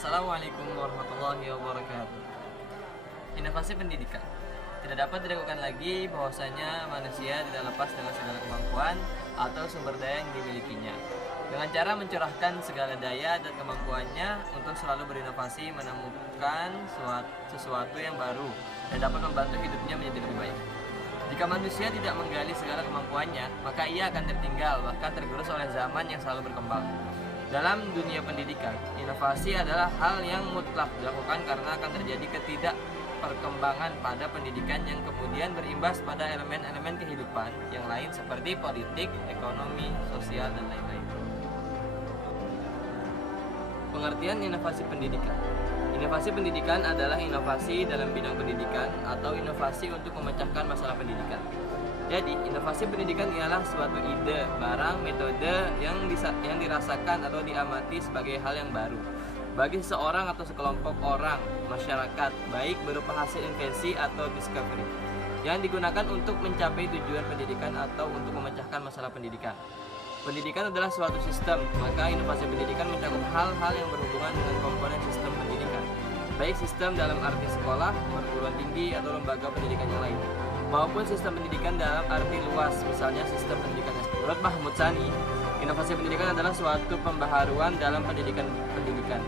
Assalamualaikum warahmatullahi wabarakatuh. Inovasi pendidikan tidak dapat diragukan lagi bahwasanya manusia tidak lepas dengan segala kemampuan atau sumber daya yang dimilikinya. Dengan cara mencurahkan segala daya dan kemampuannya untuk selalu berinovasi menemukan sesuatu yang baru dan dapat membantu hidupnya menjadi lebih baik. Jika manusia tidak menggali segala kemampuannya, maka ia akan tertinggal bahkan tergerus oleh zaman yang selalu berkembang. Dalam dunia pendidikan, inovasi adalah hal yang mutlak dilakukan karena akan terjadi ketidakperkembangan pada pendidikan yang kemudian berimbas pada elemen-elemen kehidupan yang lain seperti politik, ekonomi, sosial, dan lain-lain. Pengertian inovasi pendidikan. Inovasi pendidikan adalah inovasi dalam bidang pendidikan atau inovasi untuk memecahkan masalah pendidikan. Jadi, inovasi pendidikan ialah suatu ide, barang, metode yang dirasakan atau diamati sebagai hal yang baru bagi seseorang atau sekelompok orang, masyarakat, baik berupa hasil invensi atau discovery yang digunakan untuk mencapai tujuan pendidikan atau untuk memecahkan masalah pendidikan. Pendidikan adalah suatu sistem, maka inovasi pendidikan mencakup hal-hal yang berhubungan dengan komponen sistem pendidikan, baik sistem dalam arti sekolah, perguruan tinggi, atau lembaga pendidikan yang lain, maupun sistem pendidikan dalam arti luas, misalnya sistem pendidikan. Menurut Mahmud Sani, inovasi pendidikan adalah suatu pembaharuan dalam pendidikan,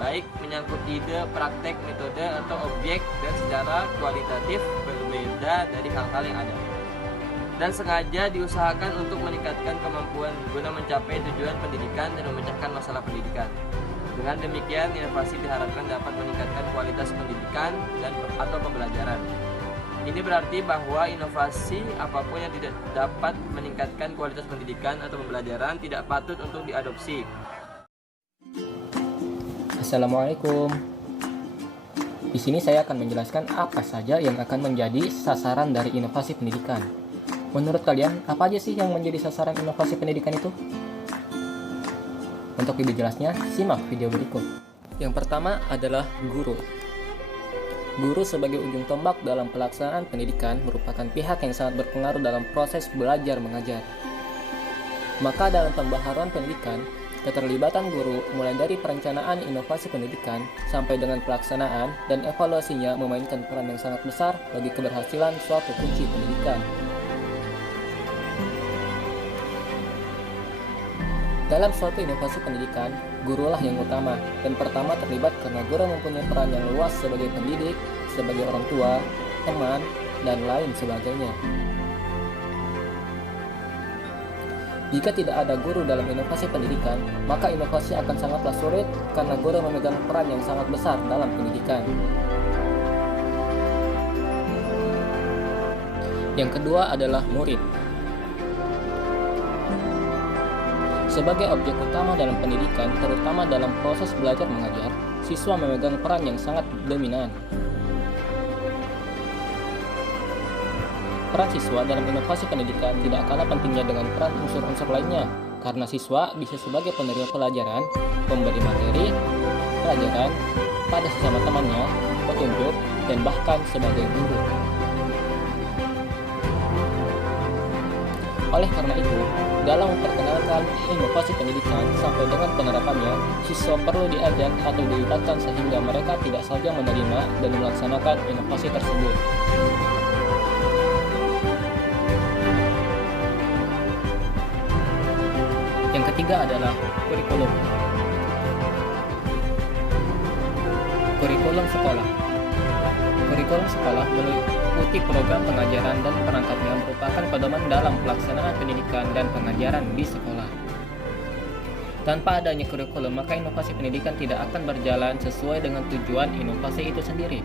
baik menyangkut ide, praktek, metode, atau objek dan secara kualitatif berbeda dari hal-hal yang ada, dan sengaja diusahakan untuk meningkatkan kemampuan guna mencapai tujuan pendidikan dan memecahkan masalah pendidikan. Dengan demikian, inovasi diharapkan dapat meningkatkan kualitas pendidikan atau pembelajaran. Ini berarti bahwa inovasi apapun yang tidak dapat meningkatkan kualitas pendidikan atau pembelajaran tidak patut untuk diadopsi. Assalamualaikum. Di sini saya akan menjelaskan apa saja yang akan menjadi sasaran dari inovasi pendidikan. Menurut kalian, apa aja sih yang menjadi sasaran inovasi pendidikan itu? Untuk lebih jelasnya, simak video berikut. Yang pertama adalah guru. Guru sebagai ujung tombak dalam pelaksanaan pendidikan merupakan pihak yang sangat berpengaruh dalam proses belajar mengajar. Maka dalam pembaharuan pendidikan, keterlibatan guru mulai dari perencanaan inovasi pendidikan sampai dengan pelaksanaan dan evaluasinya memainkan peran yang sangat besar bagi keberhasilan suatu kunci pendidikan. Dalam suatu inovasi pendidikan, gurulah yang utama dan pertama terlibat karena guru mempunyai peran yang luas sebagai pendidik, sebagai orang tua, teman, dan lain sebagainya. Jika tidak ada guru dalam inovasi pendidikan, maka inovasi akan sangatlah sulit karena guru memegang peran yang sangat besar dalam pendidikan. Yang kedua adalah murid. Sebagai objek utama dalam pendidikan, terutama dalam proses belajar mengajar, siswa memegang peran yang sangat dominan. Peran siswa dalam inovasi pendidikan tidak kalah pentingnya dengan peran unsur-unsur lainnya, karena siswa bisa sebagai penerima pelajaran, pemberi materi, pelajaran, pada sesama temannya, petunjuk, dan bahkan sebagai guru. Oleh karena itu, dalam memperkenalkan inovasi pendidikan sampai dengan penerapannya, siswa perlu diajak atau dilibatkan sehingga mereka tidak saja menerima dan melaksanakan inovasi tersebut. Yang ketiga adalah kurikulum. Kurikulum sekolah. Kurikulum sekolah meliputi program pengajaran dan perangkatnya merupakan pedoman dalam pelaksanaan pendidikan dan pengajaran di sekolah. Tanpa adanya kurikulum, maka inovasi pendidikan tidak akan berjalan sesuai dengan tujuan inovasi itu sendiri.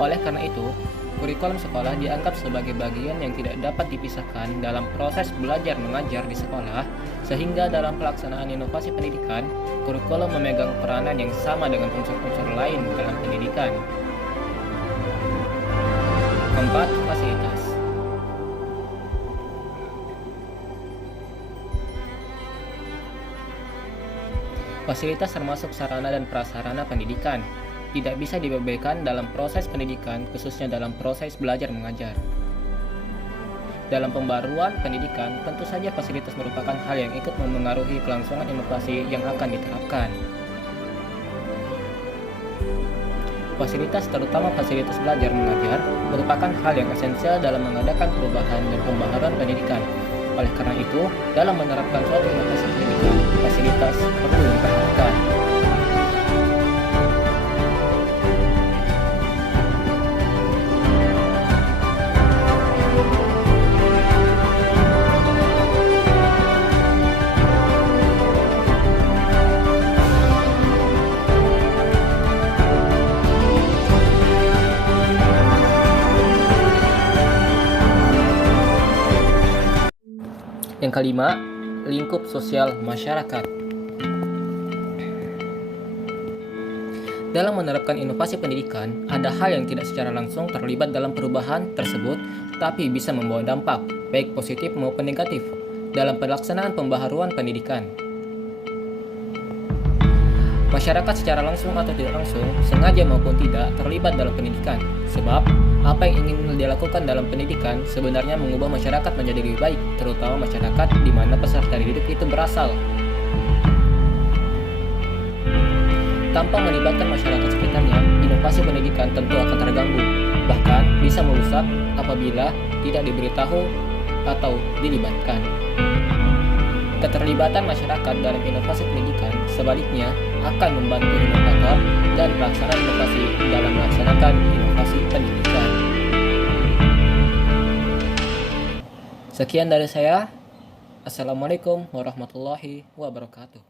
Oleh karena itu, kurikulum sekolah dianggap sebagai bagian yang tidak dapat dipisahkan dalam proses belajar mengajar di sekolah, sehingga dalam pelaksanaan inovasi pendidikan, kurikulum memegang peranan yang sama dengan unsur-unsur lain dalam pendidikan. Keempat, fasilitas. Fasilitas termasuk sarana dan prasarana pendidikan, tidak bisa diabaikan dalam proses pendidikan, khususnya dalam proses belajar mengajar. Dalam pembaruan pendidikan, tentu saja fasilitas merupakan hal yang ikut memengaruhi kelangsungan inovasi yang akan diterapkan. Fasilitas, terutama fasilitas belajar mengajar, merupakan hal yang esensial dalam mengadakan perubahan dan pembaharuan pendidikan. Oleh karena itu, dalam menerapkan suatu inovasi pendidikan, fasilitas perlu diperhatikan. Yang kelima, lingkup sosial masyarakat. Dalam menerapkan inovasi pendidikan, ada hal yang tidak secara langsung terlibat dalam perubahan tersebut, tapi bisa membawa dampak, baik positif maupun negatif, dalam pelaksanaan pembaharuan pendidikan. Masyarakat secara langsung atau tidak langsung, sengaja maupun tidak, terlibat dalam pendidikan. Sebab, apa yang ingin dilakukan dalam pendidikan sebenarnya mengubah masyarakat menjadi lebih baik, terutama masyarakat di mana peserta didik itu berasal. Tanpa melibatkan masyarakat sekitarnya, inovasi pendidikan tentu akan terganggu, bahkan bisa merusak apabila tidak diberitahu atau dilibatkan. Keterlibatan masyarakat dalam inovasi pendidikan sebaliknya akan membantu inovator dan pelaksanaan inovasi dalam melaksanakan inovasi pendidikan. Sekian dari saya. Assalamualaikum warahmatullahi wabarakatuh.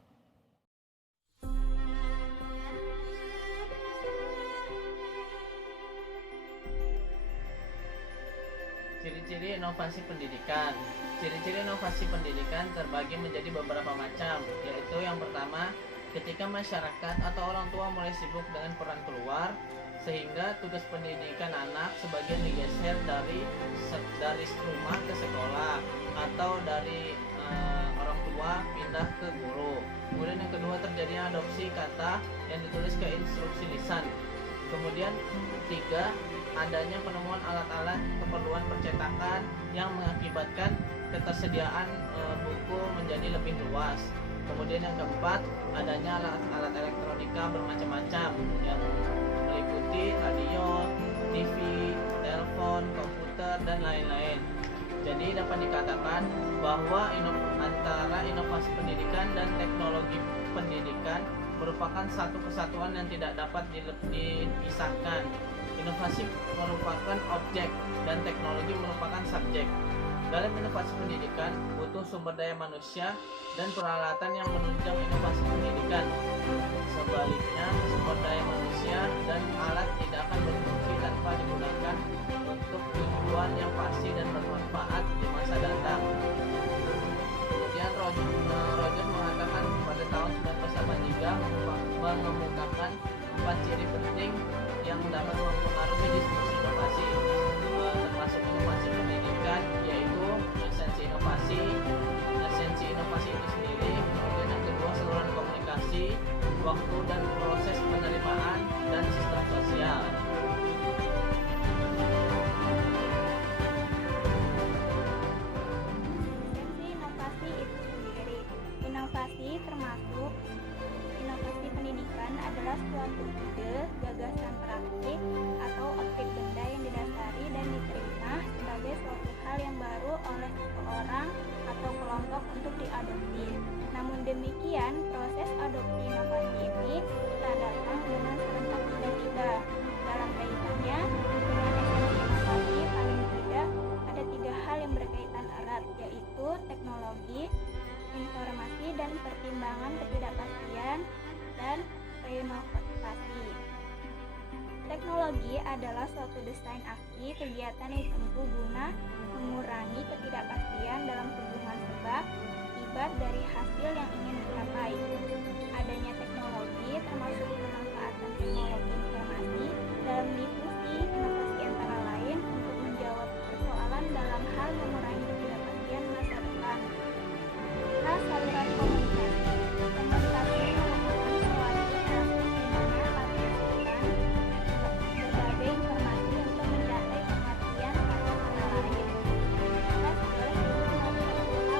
Ciri-ciri inovasi pendidikan. Ciri-ciri inovasi pendidikan terbagi menjadi beberapa macam, yaitu yang pertama, ketika masyarakat atau orang tua mulai sibuk dengan peran keluar, sehingga tugas pendidikan anak sebagian digeser dari rumah ke sekolah atau dari orang tua pindah ke guru. Kemudian yang kedua, terjadinya adopsi kata yang ditulis ke instruksi lisan. Kemudian tiga, adanya penemuan alat-alat keperluan percetakan yang mengakibatkan ketersediaan buku menjadi lebih luas. Kemudian yang keempat, adanya alat-alat elektronika bermacam-macam yang meliputi radio, TV, telepon, komputer, dan lain-lain. Jadi dapat dikatakan bahwa antara inovasi pendidikan dan teknologi pendidikan merupakan satu kesatuan yang tidak dapat dipisahkan. Inovasi merupakan objek dan teknologi merupakan subjek. Dalam inovasi pendidikan butuh sumber daya manusia dan peralatan yang menunjang inovasi pendidikan. Sebaliknya, sumber daya manusia dan alat tidak akan berfungsi tanpa digunakan untuk tujuan yang pasti dan bermanfaat di masa datang. Kemudian Rogers mengatakan pada tahun 1983 mengemukakan 4 ciri penting yang dapat mempengaruhi diskusi inovasi, termasuk inovasi pendidikan, yaitu esensi inovasi itu sendiri. Kemudian yang kedua, saluran komunikasi, waktu dan proses penerimaan, dan sistem sosial. Esensi inovasi itu sendiri. Inovasi termasuk inovasi pendidikan adalah suatu ide, gagasan praktik, atau objek benda yang didasari dan diterima sebagai suatu hal yang baru oleh seseorang atau kelompok untuk diadopsi. Namun demikian, proses adopsi inovasi ini tak datang dengan serentak tiba-tiba. Dalam kaitannya dengan esensi inovasi, paling tidak ada 3 hal yang berkaitan erat, yaitu teknologi, informasi dan pertimbangan ketidakpastian, dan reinovasi. Teknologi adalah suatu desain aksi kegiatan yang ditempuh guna mengurangi ketidakpastian dalam hubungan sebab akibat dari hasil yang ingin dicapai. Adanya teknologi termasuk pemanfaatan teknologi informasi dalam difusi inovasi antara lain untuk menjawab persoalan dalam hal mengurangi ketidakpastian masa depan. Saluran komunikasi. Komunikasi merupakan suatu proses di mana partisipan berbagai informasi untuk mencapai pengertian satu sama lain. Satu itu merupakan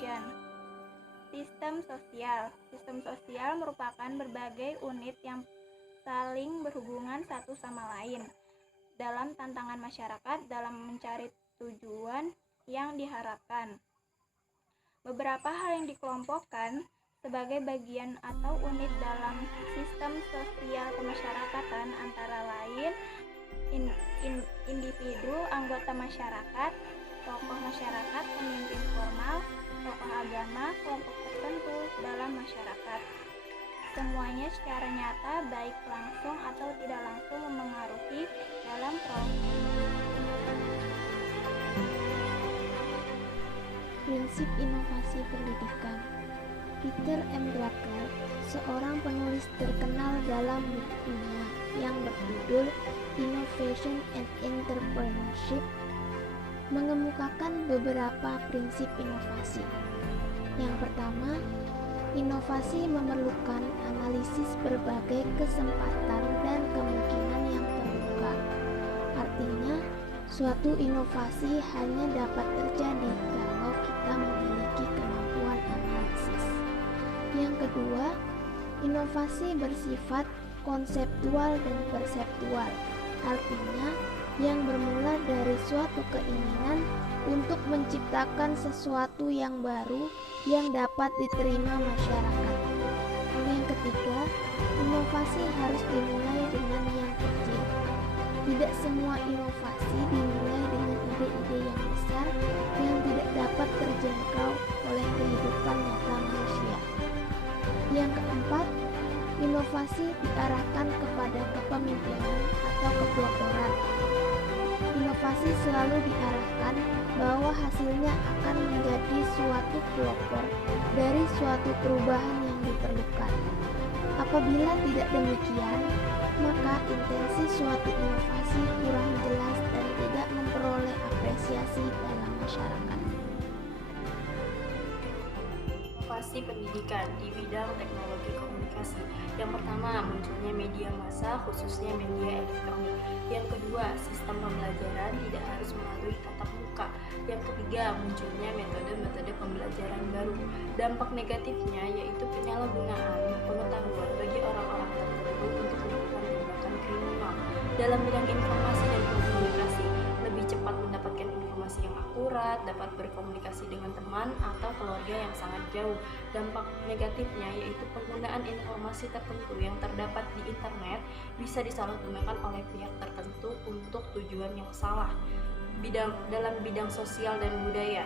Organization. Sistem sosial. Sistem sosial merupakan berbagai unit yang saling berhubungan satu sama lain dalam tantangan masyarakat dalam mencari tujuan yang diharapkan. Beberapa hal yang dikelompokkan sebagai bagian atau unit dalam sistem sosial kemasyarakatan antara lain individu, anggota masyarakat, tokoh masyarakat, pemimpin formal, tokoh agama, kelompok tertentu dalam masyarakat. Semuanya secara nyata baik langsung atau tidak langsung memengaruhi dalam proses. Prinsip inovasi pendidikan. Peter M. Drucker, seorang penulis terkenal dalam bukunya yang berjudul Innovation and Entrepreneurship, mengemukakan beberapa prinsip inovasi. Yang pertama, inovasi memerlukan analisis berbagai kesempatan dan kemungkinan yang terbuka. Artinya, suatu inovasi hanya dapat terjadi kalau kita memiliki kemampuan analisis. Yang kedua, inovasi bersifat konseptual dan perseptual. Artinya, yang bermula dari suatu keinginan untuk menciptakan sesuatu yang baru yang dapat diterima masyarakat. Yang ketiga, inovasi harus dimulai dengan yang kecil. Tidak semua inovasi dimulai dengan ide-ide yang besar yang tidak dapat terjangkau oleh kehidupan nyata manusia. Yang keempat, inovasi diarahkan kepada kepemimpinan atau kepeloporan. Inovasi selalu diarahkan bahwa hasilnya akan menjadi suatu pelopor dari suatu perubahan yang diperlukan. Apabila tidak demikian, maka intensi suatu inovasi kurang jelas dan tidak memperoleh apresiasi dalam masyarakat. Inovasi pendidikan di bidang teknologi komunikasi. Yang pertama, munculnya media massa, khususnya media elektronik. Yang kedua, sistem pembelajaran tidak harus melalui tatap muka. Yang ketiga, munculnya metode-metode pembelajaran baru. Dampak negatifnya yaitu penyalahgunaan pengetahuan bagi orang-orang tertentu untuk melakukan tindakan kriminal. Dalam bidang informasi dan komunikasi, lebih cepat mendapatkan informasi yang akurat, dapat berkomunikasi dengan teman atau keluarga yang sangat jauh. Dampak negatifnya yaitu penggunaan informasi tertentu yang terdapat di internet bisa disalahgunakan oleh pihak tertentu untuk tujuan yang salah. Dalam bidang sosial dan budaya,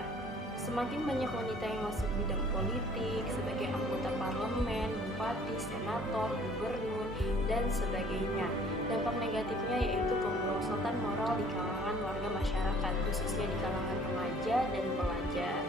semakin banyak wanita yang masuk bidang politik sebagai anggota parlemen, bupati, senator, gubernur, dan sebagainya. Dampak negatifnya yaitu kemerosotan moral di kalangan warga masyarakat, khususnya di kalangan remaja dan pelajar.